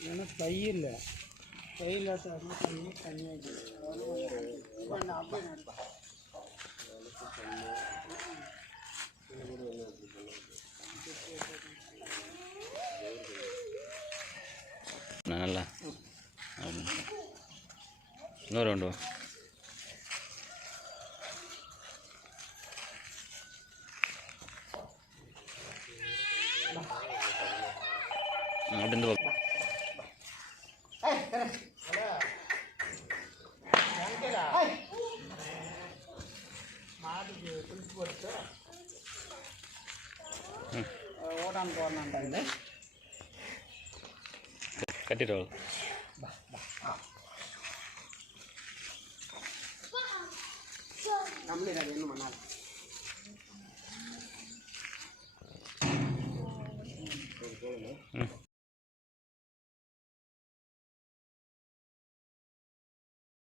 ஏன்னா கை இல்லை கையில் தண்ணி தனியாக அப்படியே நல்லா இன்னொரு ரவுண்டு அப்படிந்து மாட்டுக்கு குளிச்சு போட்டு ஓடான் போனான்டாங்க கட்டிட்டு நம்மளே அது என்ன பண்ணாது